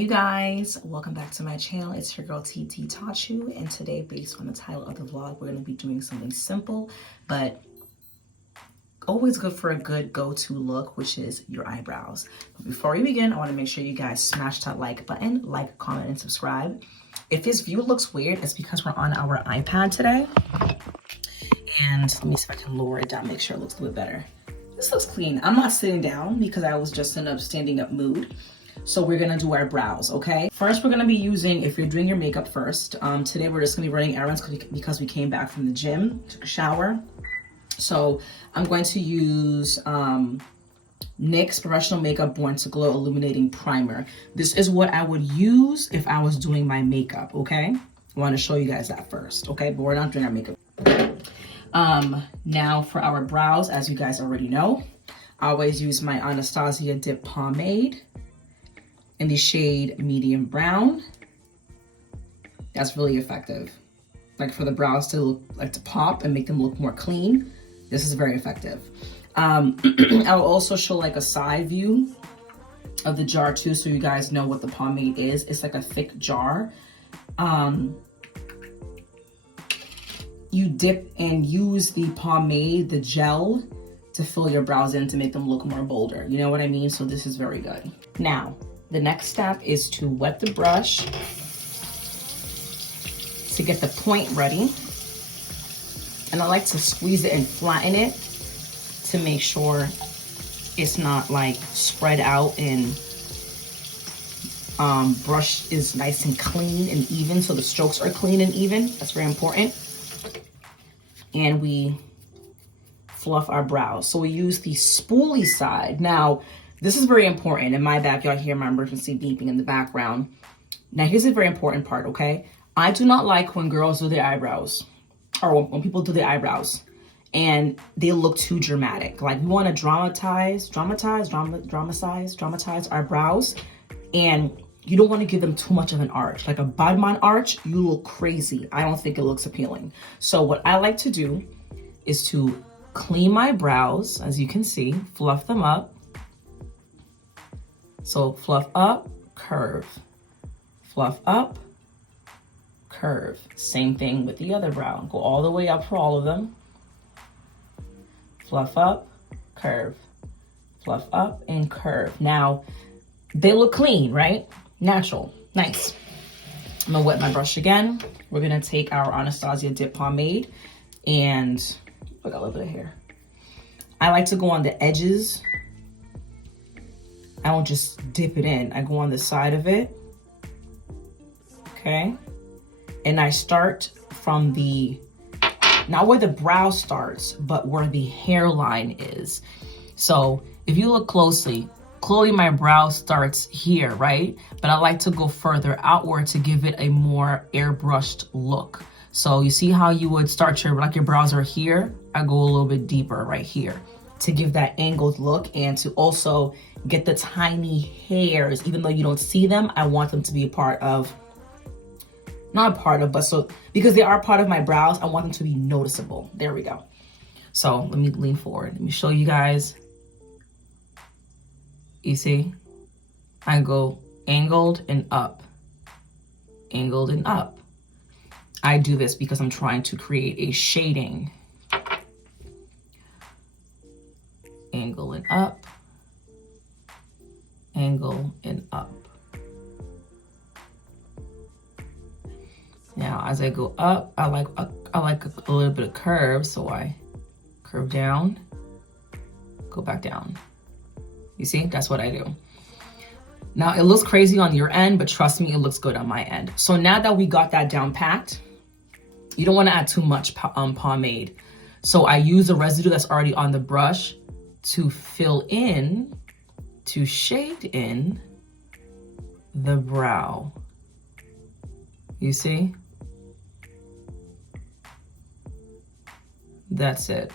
You guys, welcome back to my channel. It's your girl Tititaughtyou, and today, based on the title of the vlog, we're going to be doing something simple but always good for a good go-to look, which is your eyebrows. But before we begin, I want to make sure you guys smash that like button, like, comment, and subscribe. If this view looks weird, it's because we're on our iPad today. And let me see if I can lower it down, make sure it looks a little bit better. This looks clean. I'm not sitting down because I was just in a standing up mood. So we're gonna do our brows, okay? First, we're gonna be using, if you're doing your makeup first, today we're just gonna be running errands because we came back from the gym, took a shower. So I'm going to use NYX Professional Makeup Born to Glow Illuminating Primer. This is what I would use if I was doing my makeup, okay? I wanna show you guys that first, okay? But we're not doing our makeup. Now for our brows, as you guys already know, I always use my Anastasia Dip Pomade in the shade medium brown. That's really effective. Like for the brows to look, like to pop and make them look more clean. This is very effective. I'll also show like a side view of the jar too, so you guys know what the pomade is. It's like a thick jar. You dip and use the pomade, the gel, to fill your brows in to make them look more bolder. You know what I mean? So this is very good. Now, the next step is to wet the brush to get the point ready. And I like to squeeze it and flatten it to make sure it's not like spread out, and brush is nice and clean and even, so the strokes are clean and even. That's very important. And we fluff our brows. So we use the spoolie side. Now, this is very important. In my back, y'all hear my emergency beeping in the background. Now, here's a very important part, okay? I do not like when girls do their eyebrows, or when people do their eyebrows, and they look too dramatic. Like, we want to dramatize our brows, and you don't want to give them too much of an arch. Like a Badman arch, you look crazy. I don't think it looks appealing. So what I like to do is to clean my brows, as you can see, fluff them up. So fluff up, curve, fluff up, curve. Same thing with the other brow. Go all the way up for all of them. Fluff up, curve, fluff up, and curve. Now, they look clean, right? Natural, nice. I'm gonna wet my brush again. We're gonna take our Anastasia Dip Pomade and, I got a little bit of hair. I like to go on the edges. I don't just dip it in. I go on the side of it, okay? And I start from not where the brow starts, but where the hairline is. So if you look closely my brow starts here, right? But I like to go further outward to give it a more airbrushed look. So you see how you would start your brows are here? I go a little bit deeper right here to give that angled look, and to also get the tiny hairs. Even though you don't see them, I want them to be a part of, not a part of, but so, because they are part of my brows, I want them to be noticeable. There we go. So let me lean forward. Let me show you guys. You see, I go angled and up, angled and up. I do this because I'm trying to create a shading. Angle and up, angle and up. Now, as I go up, I like a little bit of curve, so I curve down, go back down. You see, that's what I do. Now, it looks crazy on your end, but trust me, it looks good on my end. So now that we got that down packed, you don't want to add too much pomade. So I use the residue that's already on the brush to fill in, to shade in the brow. You see? That's it.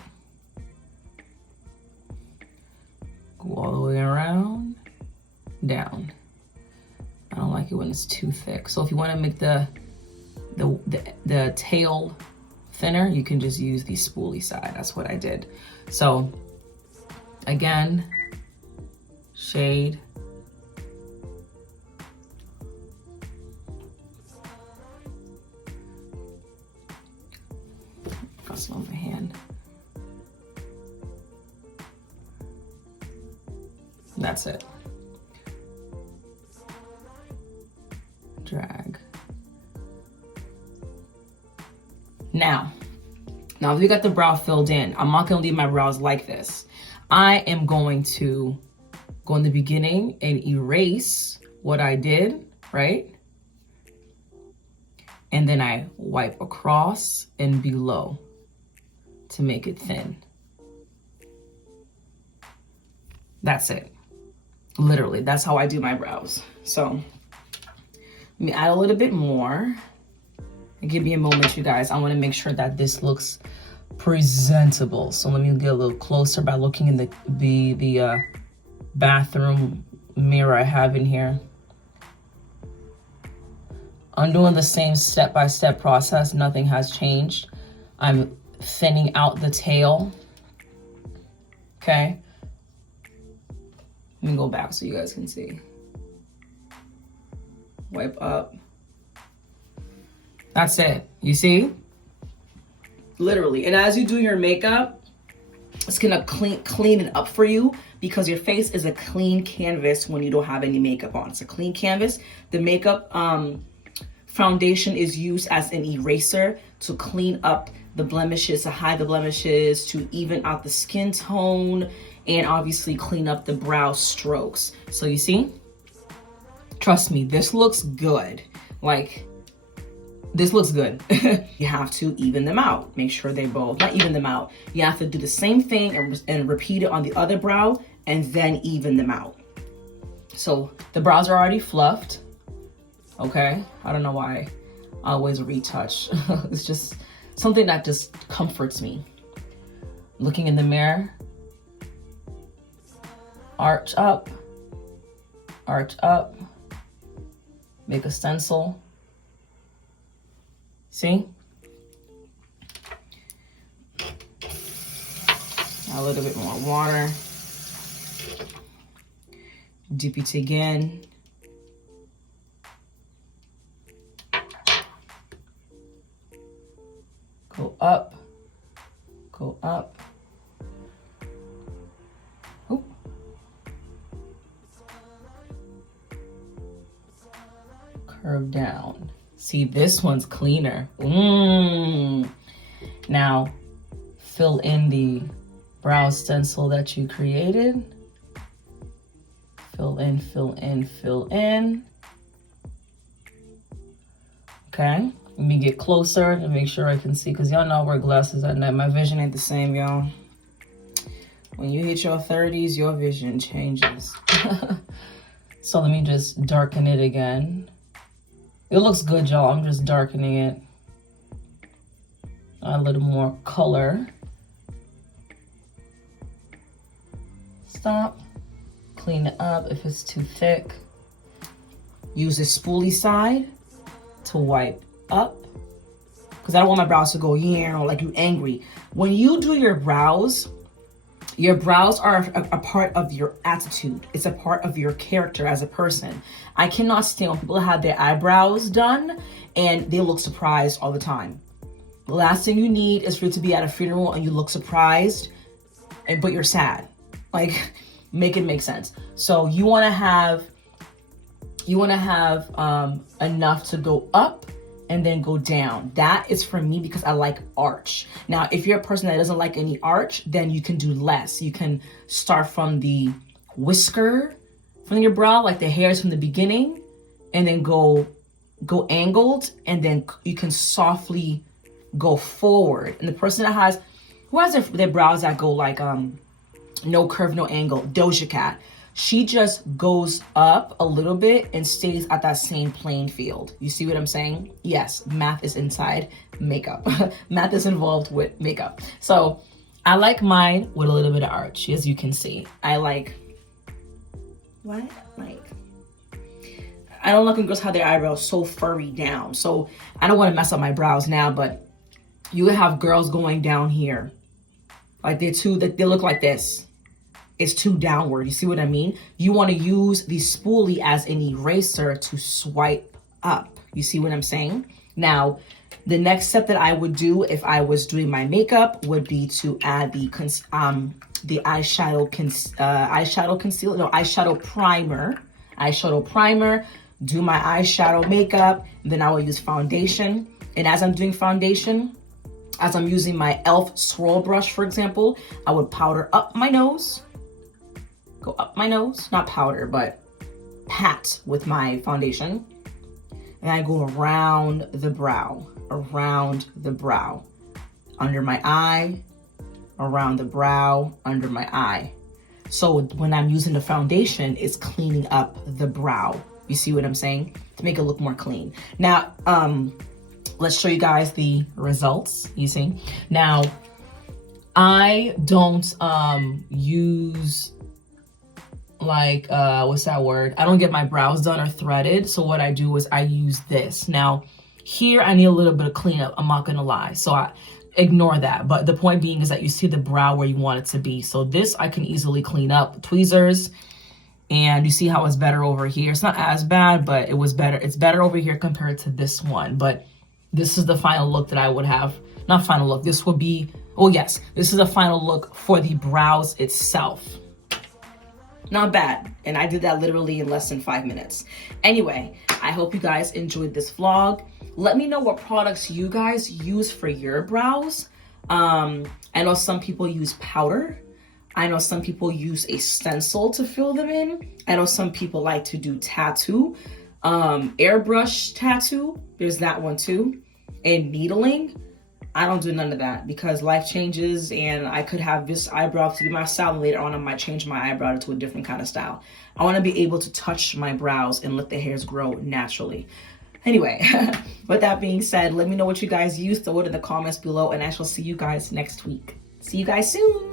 Go all the way around, down. I don't like it when it's too thick. So if you want to make the tail thinner, you can just use the spoolie side. That's what I did. So again, shade, That's it. Drag. Now if we got the brow filled in, I'm not gonna leave my brows like this. I am going to go in the beginning and erase what I did, right? And then I wipe across and below to make it thin. That's it. Literally, that's how I do my brows. So let me add a little bit more. Give me a moment, you guys. I want to make sure that this looks presentable. So let me get a little closer by looking in the bathroom mirror I have in here. I'm doing the same step-by-step process. Nothing has changed. I'm thinning out the tail. Okay. Let me go back so you guys can see. Wipe up. That's it. You see? Literally. And as you do your makeup, it's gonna clean it up for you, because your face is a clean canvas when you don't have any makeup on. It's a clean canvas. The makeup foundation is used as an eraser to clean up the blemishes, to hide the blemishes, to even out the skin tone, and obviously clean up the brow strokes. So you see? Trust me, this looks good. Like, this looks good. You have to even them out. Make sure they both, not even them out. You have to do the same thing and repeat it on the other brow and then even them out. So the brows are already fluffed. Okay. I don't know why I always retouch. It's just something that just comforts me. Looking in the mirror. Arch up. Arch up. Make a stencil. See? A little bit more water. Dip it again. Go up. Go up. Oop. Curve down. See, this one's cleaner. Now, fill in the brow stencil that you created. Fill in, fill in, fill in. Okay, let me get closer to make sure I can see, because y'all know I wear glasses at night. My vision ain't the same, y'all. When you hit your 30s, your vision changes. So let me just darken it again. It looks good, y'all. I'm just darkening it. Add a little more color. Stop. Clean it up if it's too thick. Use the spoolie side to wipe up, because I don't want my brows to go, yeah, like you angry. When you do your brows are a part of your attitude. It's a part of your character as a person. I cannot stand when people have their eyebrows done and they look surprised all the time. The last thing you need is for you to be at a funeral and you look surprised, but you're sad. Like, make it make sense. So you want to have enough to go up and then go down. That is for me because I like arch. Now, if you're a person that doesn't like any arch, then you can do less. You can start from the whisker from your brow, like the hairs from the beginning, and then go angled, and then you can softly go forward. And the person that who has their brows that go like no curve, no angle, Doja Cat, she just goes up a little bit and stays at that same playing field. You see what I'm saying? Yes, math is inside makeup. Math is involved with makeup. So I like mine with a little bit of arch, as you can see. I like, what? Like, I don't like when girls have their eyebrows so furry down. So I don't want to mess up my brows now, but you have girls going down here. Like they look like this. It's too downward. You see what I mean? You want to use the spoolie as an eraser to swipe up. You see what I'm saying? Now, The next step that I would do if I was doing my makeup would be to add the eyeshadow primer, do my eyeshadow makeup, then I will use foundation. And as I'm doing foundation, as I'm using my e.l.f. swirl brush, for example, I would powder up my nose, go up my nose, not powder, but pat with my foundation. And I go around the brow, under my eye, around the brow, under my eye. So when I'm using the foundation, it's cleaning up the brow. You see what I'm saying? To make it look more clean. Now, let's show you guys the results, you see? Now, I don't use like, what's that word? I don't get my brows done or threaded. So what I do is I use this. Now, here I need a little bit of cleanup, I'm not gonna lie. So I ignore that. But the point being is that you see the brow where you want it to be. So this I can easily clean up, tweezers. And you see how it's better over here. It's not as bad, but it was better. It's better over here compared to this one. But this is the final look that I would have. Not final look. This would be, oh yes, this is the final look for the brows itself. Not bad. And I did that literally in less than 5 minutes. Anyway, I hope you guys enjoyed this vlog. Let me know what products you guys use for your brows. I know some people use powder. I know some people use a stencil to fill them in. I know some people like to do tattoo, airbrush tattoo. There's that one too. And needling. I don't do none of that because life changes and I could have this eyebrow to be my style and later on I might change my eyebrow to a different kind of style. I want to be able to touch my brows and let the hairs grow naturally. Anyway, with that being said, let me know what you guys use. Throw it in the comments below and I shall see you guys next week. See you guys soon.